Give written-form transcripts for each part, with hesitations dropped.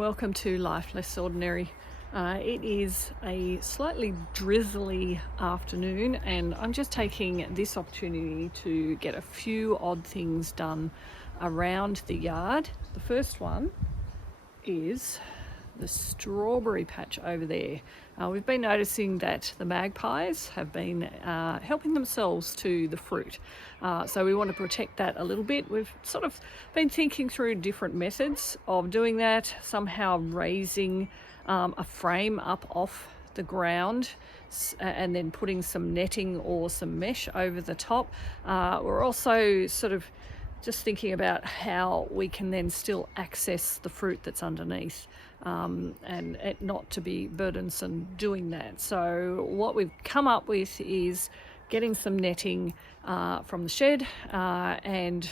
welcome to Life Less Ordinary. It is a slightly drizzly afternoon and I'm just taking this opportunity to get a few odd things done around the yard. The first one is the strawberry patch over there. We've been noticing that the magpies have been helping themselves to the fruit. So we want to protect that a little bit. We've sort of been thinking through different methods of doing that, somehow raising a frame up off the ground and then putting some netting or some mesh over the top. We're also sort of just thinking about how we can then still access the fruit that's underneath and it not to be burdensome doing that. So what we've come up with is getting some netting from the shed and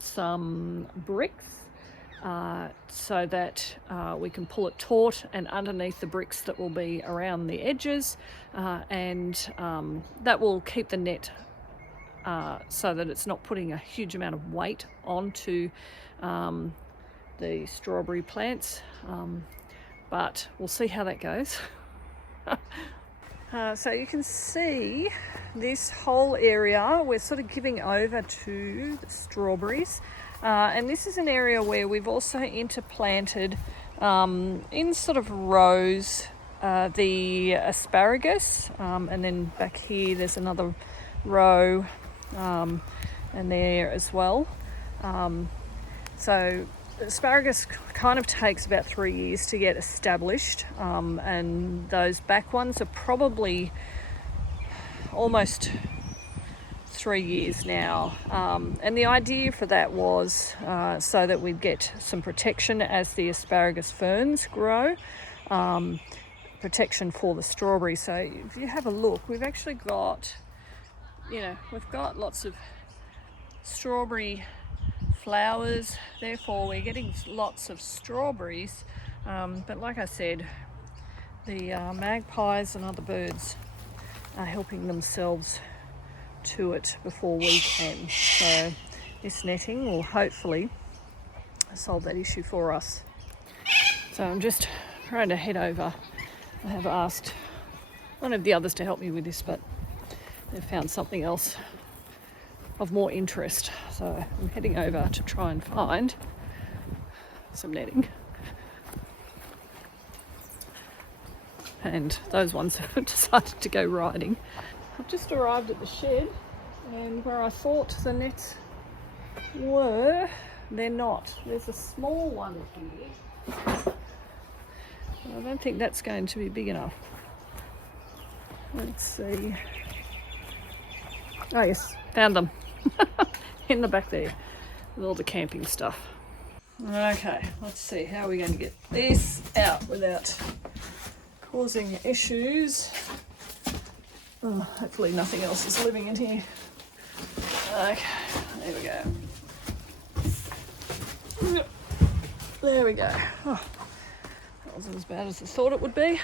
some bricks so that we can pull it taut, and underneath the bricks that will be around the edges and that will keep the net so that it's not putting a huge amount of weight onto the strawberry plants, but we'll see how that goes. So you can see this whole area we're sort of giving over to the strawberries, and this is an area where we've also interplanted in sort of rows the asparagus, and then back here there's another row and there as well. So asparagus kind of takes about 3 years to get established, and those back ones are probably almost 3 years now. And the idea for that was so that we'd get some protection as the asparagus ferns grow, protection for the strawberry. So if you have a look, we've actually got, we've got lots of strawberry flowers, therefore we're getting lots of strawberries, but like I said, the magpies and other birds are helping themselves to it before we can. So this netting will hopefully solve that issue for us. So I'm just trying to head over. I have asked one of the others to help me with this, but they've found something else of more interest. So I'm heading over to try and find some netting. And those ones have decided to go riding. I've just arrived at the shed, and where I thought the nets were, they're not. There's a small one here. I don't think that's going to be big enough. Let's see. Oh yes, found them. In the back there with all the camping stuff. Okay, let's see how we're going to get this out without causing issues. Oh, hopefully nothing else is living in here. Okay, there we go. There we go. Oh, that wasn't as bad as I thought it would be.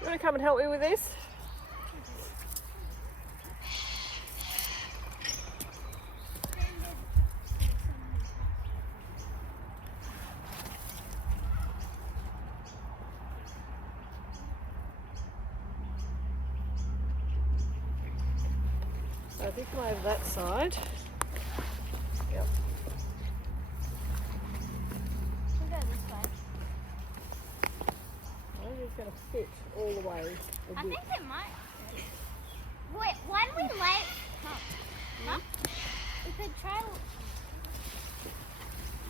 You want to come and help me with this? So if you come over that side. Yep. We'll go this way. I don't think it's going to fit all the way. I think it might. Wait, why don't we lay it? Huh? We could try. Do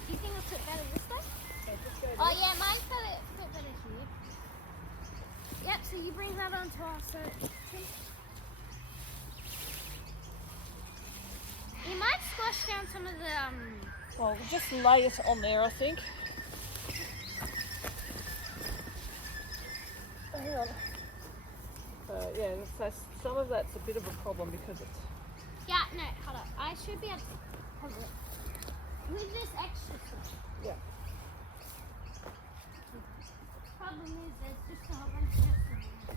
you think it'll fit better this way? Oh yeah, mine's fit better here. Yep, so you bring that onto our side. You might squash down some of the Well, we'll just lay it on there, I think. Hang on. Yeah, so some of that's a bit of a problem because it's... Yeah, no, hold up. I should be able to hold it. With this extra stuff. Yeah. Problem is there's just a whole bunch of stuff in there.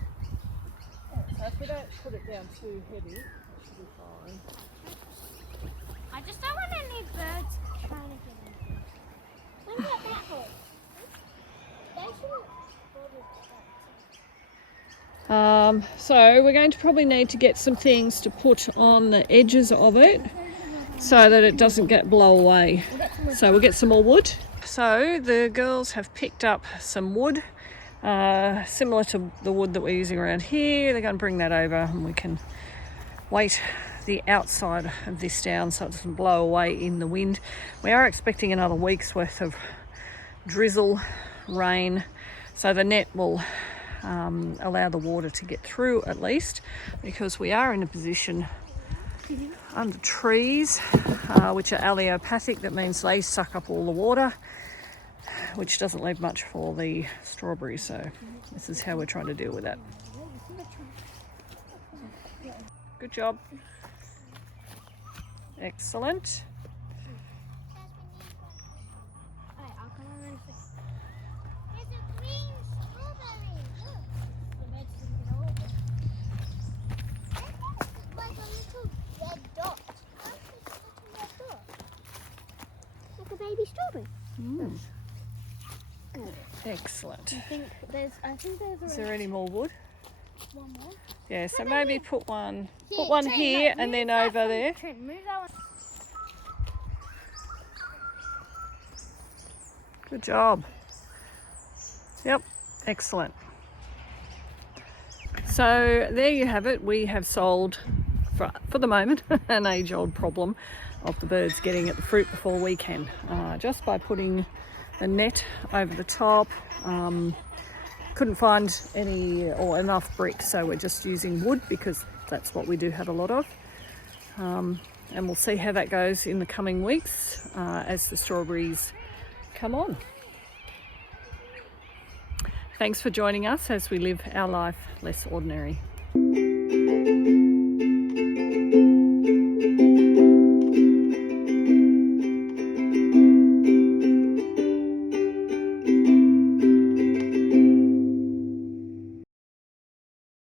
So if we don't put it down too heavy, it should be fine. I just don't want any birds trying to get in. What about that hole? They shouldn't bother that. So we're going to probably need to get some things to put on the edges of it so that it doesn't get blow away. So we'll get some more wood. So the girls have picked up some wood, similar to the wood that we're using around here. They're going to bring that over and we can weight the outside of this down so it doesn't blow away in the wind. We are expecting another week's worth of drizzle, rain, so the net will allow the water to get through at least, because we are in a position under trees which are allelopathic. That means they suck up all the water, which doesn't leave much for the strawberries. So this is how we're trying to deal with that. Good job. Excellent. Alright, I'll come over and fix it. There's a green strawberry. Look. The birds didn't get all of it. It's like a little red dot. How is it a little red dot? Like a baby strawberry. Excellent. I think there's Is there any more wood? one more. Yeah, so maybe put one Trent, here no, and then move that over one. there. Trent, move that one. Good job. Yep, excellent. So there you have it. We have solved, for the moment, an age-old problem of the birds getting at the fruit before we can, just by putting a net over the top. Couldn't find any or enough brick, so we're just using wood because that's what we do have a lot of. And we'll see how that goes in the coming weeks as the strawberries come on. Thanks for joining us as we live our life less ordinary.